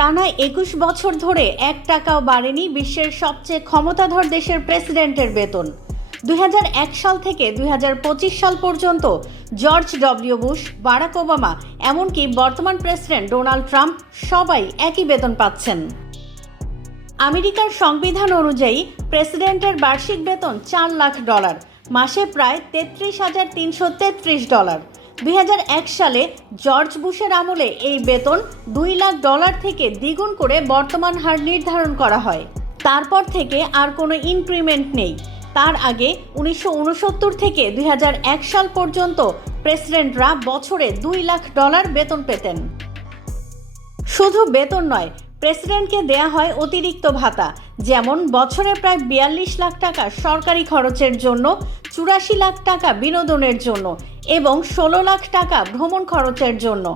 টানা একুশ বছর ধরে এক টাকাও বাড়েনি বিশ্বের সবচেয়ে ক্ষমতাধর দেশের প্রেসিডেন্টের বেতন। দুই হাজার এক সাল থেকে দু হাজার পঁচিশ সাল পর্যন্ত George W Bush, Barack Obama, এমনকি বর্তমান প্রেসিডেন্ট ডোনাল্ড ট্রাম্প সবাই একই বেতন পাচ্ছেন। আমেরিকার সংবিধান অনুযায়ী প্রেসিডেন্টের বার্ষিক বেতন চার লাখ ডলার, মাসে প্রায় তেত্রিশ হাজার তিনশো তেত্রিশ ডলার। দুই হাজার এক সালে জর্জ বুশের আমলে এই বেতন দুই লাখ ডলার থেকে দ্বিগুণ করে বর্তমান হার নির্ধারণ করা হয়। তারপর থেকে আর কোনো ইনক্রিমেন্ট নেই। তার আগে উনিশশো উনসত্তর থেকে দু হাজার এক সাল পর্যন্ত প্রেসিডেন্টরা বছরে দুই লাখ ডলার বেতন পেতেন। শুধু বেতন নয়, প্রেসিডেন্টকে দেয়া হয় অতিরিক্ত ভাতা, যেমন বছরে প্রায় বিয়াল্লিশ লাখ টাকা সরকারি খরচের জন্য, চুরাশি লাখ টাকা বিনোদনের জন্য এবং ষোলো লাখ টাকা ভ্রমণ খরচের জন্য।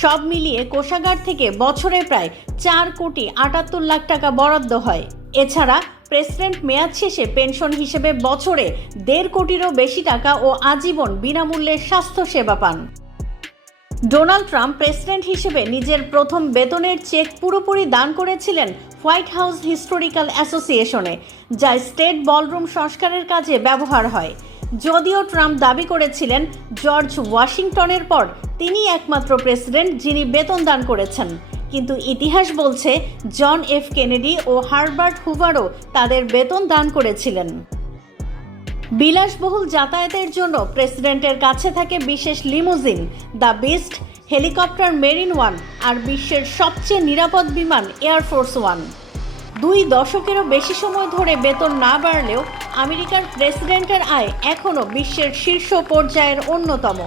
সব মিলিয়ে কোষাগার থেকে বছরে প্রায় চার কোটি আটাত্তর লাখ টাকা বরাদ্দ হয়। এছাড়া প্রেসিডেন্ট মেয়াদ শেষে পেনশন হিসেবে বছরে দেড় কোটিরও বেশি টাকা ও আজীবন বিনামূল্যে স্বাস্থ্য সেবা পান। ডোনাল্ড ট্রাম্প প্রেসিডেন্ট হিসেবে নিজের প্রথম বেতনের চেক পুরোপুরি দান করেছিলেন হোয়াইট হাউস হিস্টোরিক্যাল অ্যাসোসিয়েশনে, যা স্টেট বলরুম সংস্কারের কাজে ব্যবহার হয়। যদিও ট্রাম্প দাবি করেছিলেন, জর্জ ওয়াশিংটনের পর তিনি একমাত্র প্রেসিডেন্ট যিনি বেতন দান করেছেন। কিন্তু ইতিহাস বলছে, জন এফ কেনেডি ও হারবার্ট হুভারও তাদের বেতন দান করেছিলেন। বিলাসবহুল যাতায়াতের জন্য প্রেসিডেন্টের কাছে থাকে বিশেষ limousine, the beast helicopter marine one, আর বিশ্বের সবচেয়ে নিরাপদ বিমান এয়ারফোর্স ওয়ান। দুই দশকেরও বেশি সময় ধরে বেতন না বাড়লেও আমেরিকার প্রেসিডেন্টের আয় এখনও বিশ্বের শীর্ষ পর্যায়ের অন্যতম।